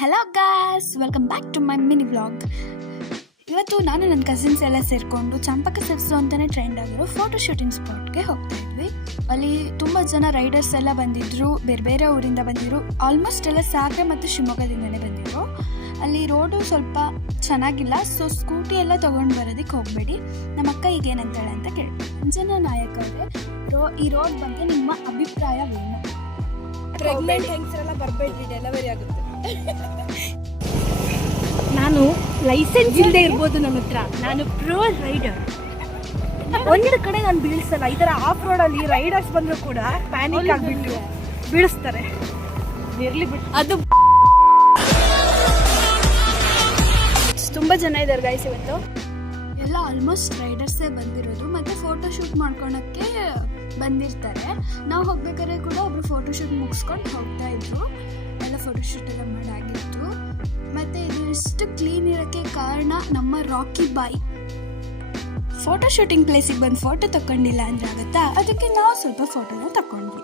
Hello guys, welcome back to my mini vlog. ಇವತ್ತು ನಾನು ನನ್ನ ಕಸಿನ್ಸ್ ಎಲ್ಲ ಸೇರಿಕೊಂಡು ಚಂಪಕ ಸರಸು ಅಂತಲೇ ಟ್ರೆಂಡ್ ಆಗಿರೋ ಫೋಟೋ ಶೂಟಿಂಗ್ ಸ್ಪಾಟ್ಗೆ ಹೋಗ್ತಾ ಇದ್ವಿ. ಅಲ್ಲಿ ತುಂಬ ಜನ ರೈಡರ್ಸ್ ಎಲ್ಲ ಬಂದಿದ್ದರು, ಬೇರೆ ಬೇರೆ ಊರಿಂದ ಬಂದಿದ್ರು. ಆಲ್ಮೋಸ್ಟ್ ಎಲ್ಲ ಸಾಗರ ಮತ್ತು ಶಿವಮೊಗ್ಗದಿಂದಲೇ ಬಂದಿದ್ರು. ಅಲ್ಲಿ ರೋಡು ಸ್ವಲ್ಪ ಚೆನ್ನಾಗಿಲ್ಲ, ಸೊ ಸ್ಕೂಟಿ ಎಲ್ಲ ತೊಗೊಂಡು ಬರೋದಕ್ಕೆ ಹೋಗಬೇಡಿ. ನಮ್ಮ ಅಕ್ಕ ಈಗೇನಂತಾಳೆ ಅಂತ ಕೇಳಿ. ಅಂಜನಾ ನಾಯಕ್ ಅವರೇ, ಈ ರೋಡ್ ಬಗ್ಗೆ ನಿಮ್ಮ ಅಭಿಪ್ರಾಯವೇನು? ಪ್ರೆಗ್ನೆಂಟ್ ಹೆಂಗಸರೆಲ್ಲ ಬರಬೇಡಿ, ಡೆಲಿವರಿ ಆಗುತ್ತೆ. ನಾನು ಲೈಸೆನ್ಸ್ ಇಲ್ಲದೆ ಇರ್ಬೋದು ನನ್ನ ಹತ್ರ, ನಾನು ಪ್ರೋ ರೈಡರ್. ಒಂದು ಕಡೆ ನಾನು ಬೀಳಿಸಲ್ಲ. ಈ ಥರ ಆಫ್ ರೋಡಲ್ಲಿ ರೈಡರ್ಸ್ ಬಂದರೂ ಕೂಡ ಪ್ಯಾನಿಕ್ ಆಗಿಬಿಟ್ಟು ಬೀಳಿಸ್ತಾರೆ. ಇರಲಿ ಬಿಟ್ಟು, ಅದು ತುಂಬ ಜನ ಇದ್ದಾರೆ ಗೈಸ್. ಇವತ್ತು ಎಲ್ಲ ಆಲ್ಮೋಸ್ಟ್ ರೈಡರ್ಸೇ ಬಂದಿರೋದು, ಮತ್ತು ಫೋಟೋ ಶೂಟ್ ಮಾಡ್ಕೊಳಕ್ಕೆ ಬಂದಿರ್ತಾರೆ. ನಾವು ಹೋಗ್ಬೇಕಾದ್ರೆ ಕೂಡ ಒಬ್ರು ಫೋಟೋ ಶೂಟ್ ಮುಗಿಸ್ಕೊಂಡು ಹೋಗ್ತಾ ಇದ್ರು. ಎಲ್ಲ ಫೋಟೋ ಶೂಟ್ ಎಲ್ಲ ಮಾಡಾಗಿತ್ತು. ಮತ್ತು ಇದು ಇಷ್ಟು ಕ್ಲೀನ್ ಇರೋಕ್ಕೆ ಕಾರಣ ನಮ್ಮ ರಾಕಿ ಬಾಯ್. ಫೋಟೋ ಶೂಟಿಂಗ್ ಪ್ಲೇಸಿಗೆ ಬಂದು ಫೋಟೋ ತಗೊಂಡಿಲ್ಲ ಅಂದರೆ ಆಗುತ್ತಾ, ಅದಕ್ಕೆ ನಾವು ಸ್ವಲ್ಪ ಫೋಟೋನ ತಗೊಂಡ್ವಿ.